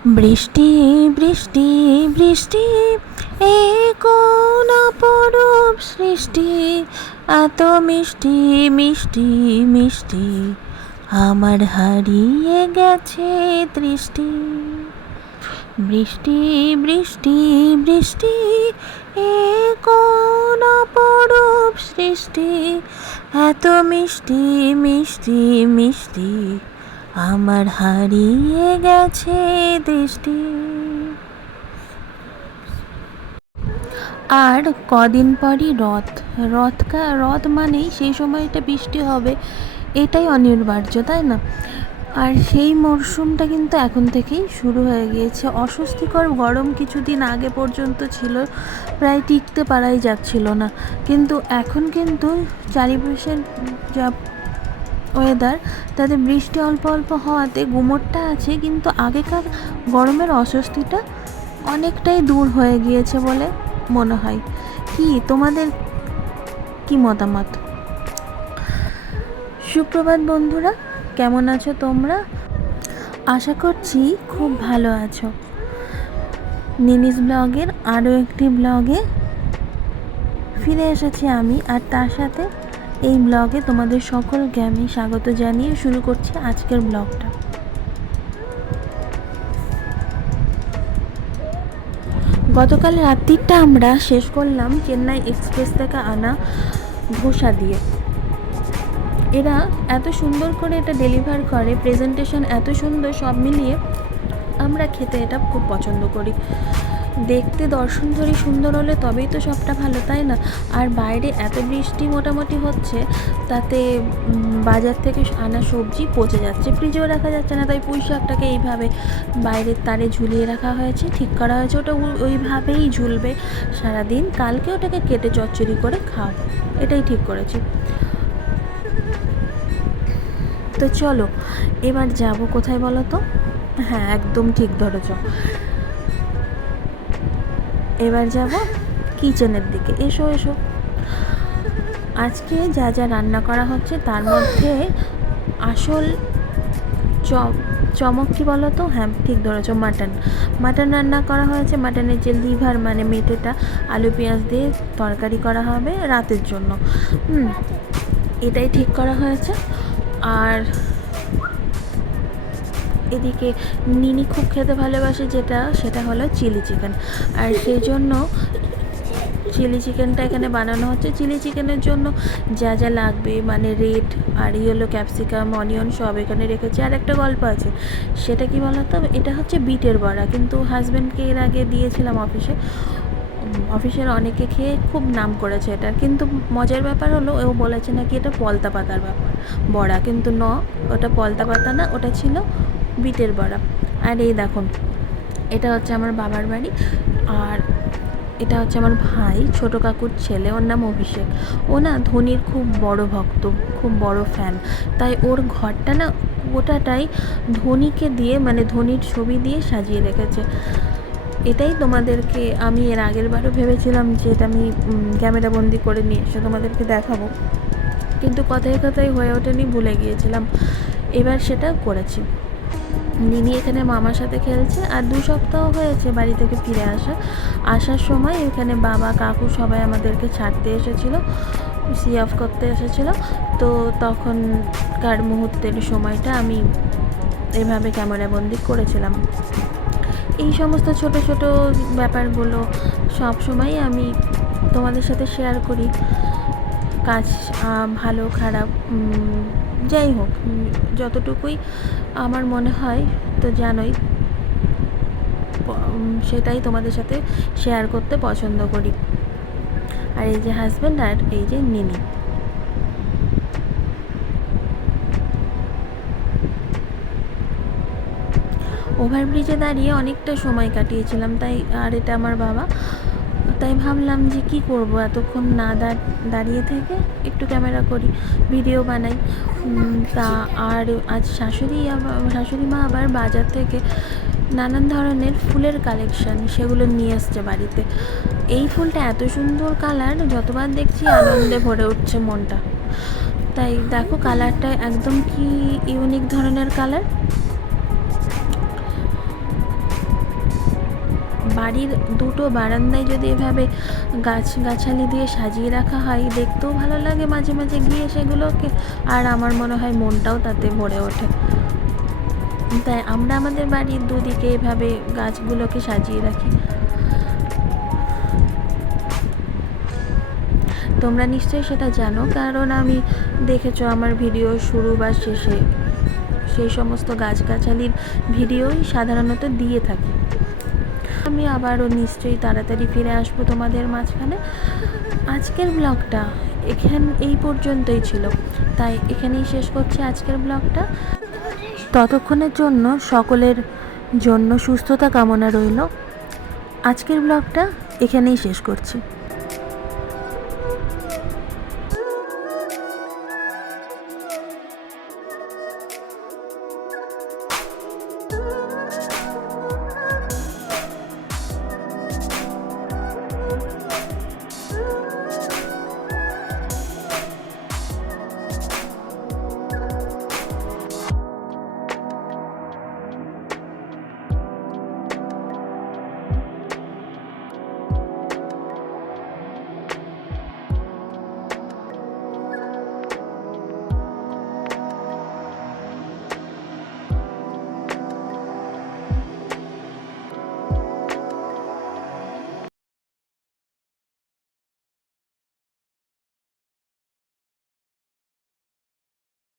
বৃষ্টি বৃষ্টি বৃষ্টি এ কোন অপরূপ সৃষ্টি, এত মিষ্টি মিষ্টি মিষ্টি, আমার হারিয়ে গেছে দৃষ্টি। বৃষ্টি বৃষ্টি বৃষ্টি এ কোন অপরূপ সৃষ্টি, এত মিষ্টি মিষ্টি মিষ্টি, আমার হারিয়ে গেছে দৃষ্টি। আর কদিন পরই রথ মানেই সেই সময়টা বৃষ্টি হবে, এটাই অনিবার্য, তাই না? আর সেই মরশুমটা কিন্তু এখন থেকেই শুরু হয়ে গিয়েছে। অস্বস্তিকর গরম কিছুদিন আগে পর্যন্ত ছিল, প্রায় টিকতে পারাই যাচ্ছিল না, কিন্তু এখন কিন্তু চারিপাশের যা ওয়েদার, তাতে বৃষ্টি অল্প অল্প হওয়াতে গুমোটটা আছে, কিন্তু আগেকার গরমের অস্বস্তিটা অনেকটাই দূর হয়ে গিয়েছে বলে মনে হয়। কি তোমাদের কি মতামত? সুপ্রভাত বন্ধুরা, কেমন আছো তোমরা? আশা করছি খুব ভালো আছো। নিনিস ব্লগের আরও একটি ব্লগে ফিরে এসেছি আমি, আর তার সাথে এই ব্লগে তোমাদের সকলকে আমি স্বাগত জানিয়ে শুরু করছি আজকের ব্লগটা। গতকাল রাত্রিটা আমরা শেষ করলাম চেন্নাই এক্সপ্রেস থেকে আনা ধোসা দিয়ে। এরা এত সুন্দর করে এটা ডেলিভার করে, প্রেজেন্টেশন এত সুন্দর, সব মিলিয়ে আমরা খেতে এটা খুব পছন্দ করি। দেখতে দর্শনধরী সুন্দর হলে তবেই তো সবটা ভালো, তাই না? আর বাইরে এত বৃষ্টি মোটামুটি হচ্ছে, তাতে বাজার থেকে আনা সবজি পচে যাচ্ছে, ফ্রিজেও রাখা যাচ্ছে না, তাই পুঁই শাকটাকে এইভাবে বাইরের তারে ঝুলিয়ে রাখা হয়েছে, ঠিক করা হয়েছে, ওটা ওইভাবেই ঝুলবে সারাদিন। কালকে ওটাকে কেটে চচ্চড়ি করে খাওয়াবো, এটাই ঠিক করেছি। তো চলো এবার যাব কোথায় বলো তো? হ্যাঁ, একদম ঠিক ধরেছ, এবার যাব কিচেনের দিকে। এসো এসো। আজকে যা যা রান্না করা হচ্ছে তার মধ্যে আসল চমক কী বলো তো? হ্যাঁ ঠিক ধরেছো, মাটন রান্না করা হয়েছে। মাটনের যে লিভার মানে মেটেটা আলু পেঁয়াজ দিয়ে তরকারি করা হবে রাতের জন্য। এটাই ঠিক করা হয়েছে। আর এদিকে নিনি খুব খেতে ভালোবাসে সেটা হলো চিলি চিকেন, আর সেই জন্য চিলি চিকেনটা এখানে বানানো হচ্ছে। চিলি চিকেনের জন্য যা যা লাগবে মানে রেড আর ইয়েলো ক্যাপসিকাম, অনিয়ন সব এখানে রেখেছি। আর একটা গল্প আছে, সেটা কি বলতো, এটা হচ্ছে বিটের বড়া, কিন্তু হাজব্যান্ডকে এর আগে দিয়েছিলাম অফিসের অনেকে খেয়ে খুব নাম করেছে এটা, কিন্তু মজার ব্যাপার হলো ও বলেছে নাকি এটা পলতা পাতার বড়া, কিন্তু ওটা পলতা পাতা না, ওটা ছিল বিটের বড়া। আর এই দেখুন, এটা হচ্ছে আমার বাবার বাড়ি, আর এটা হচ্ছে আমার ভাই, ছোটো কাকুর ছেলে, ওর নাম অভিষেক। ও না ধোনির খুব বড় ভক্ত, খুব বড় ফ্যান, তাই ওর ঘরটা না গোটাটাই ধোনিকে দিয়ে মানে ধোনির ছবি দিয়ে সাজিয়ে রেখেছে। এটাই তোমাদেরকে আমি এর আগের বারও ভেবেছিলাম যে এটা আমি ক্যামেরাবন্দি করে নিয়ে এসে তোমাদেরকে দেখাবো, কিন্তু কথায় কথায় হয়ে ওঠেনি, ভুলে গিয়েছিলাম। এবার সেটা করেছি। নিনি এখানে মামার সাথে খেলছে, আর 2 সপ্তাহ হয়েছে বাড়ি থেকে ফিরে আসার সময় এখানে বাবা কাকু সবাই আমাদেরকে ছাড়তে এসেছিলো, সি অফ করতে এসেছিলো। তো তখনকার মুহূর্তের সময়টা আমি এভাবে ক্যামেরাবন্দি করেছিলাম। এই সমস্ত ছোট ছোট ব্যাপারগুলো সব সময় আমি তোমাদের সাথে শেয়ার করি। কাজ ভালো খারাপ যাই হোক, যতটুকুই আমার মনে হয় তো জানোই, সেটাই তোমাদের সাথে শেয়ার করতে পছন্দ করি। আর এই যে হাজব্যান্ড, আর এই যে নিনি। ওভারব্রিজে দাঁড়িয়ে অনেকটা সময় কাটিয়েছিলাম, তাই আর এটা আমার বাবা, তাই ভাবলাম যে কি করব, এতক্ষণ না দাঁড়িয়ে থেকে একটু ক্যামেরা করি, ভিডিও বানাই। তা আর আজ শাশুড়ি মা আবার বাজার থেকে নানান ধরনের ফুলের কালেকশান সেগুলো নিয়ে এসছে বাড়িতে। এই ফুলটা এত সুন্দর কালার, যতবার দেখছি আনন্দে ভরে উঠছে মনটা। তাই দেখো কালারটা একদম কি ইউনিক ধরনের কালার। বাড়ির দুটো বারান্দায় যদি এভাবে গাছগাছালি দিয়ে সাজিয়ে রাখা হয়, দেখতেও ভালো লাগে মাঝে মাঝে গিয়ে সেগুলোকে, আর আমার মনে হয় মনটাও তাতে ভরে ওঠে। তাই আমরা আমাদের বাড়ির দুদিকে এভাবে গাছগুলোকে সাজিয়ে রাখি। তোমরা নিশ্চয়ই সেটা জানো, কারণ আমি দেখেছো আমার ভিডিও শুরু বা শেষে সেই সমস্ত গাছগাছালির ভিডিওই সাধারণত দিয়ে থাকি। আমি আবারও নিশ্চয়ই তাড়াতাড়ি ফিরে আসবো তোমাদের মাঝখানে। আজকের ব্লগটা এই পর্যন্তই ছিল, তাই এখানেই শেষ করছি আজকের ব্লগটা। ততক্ষণের জন্য সকলের জন্য সুস্থতা কামনা রইল। আজকের ব্লগটা এখানেই শেষ করছি।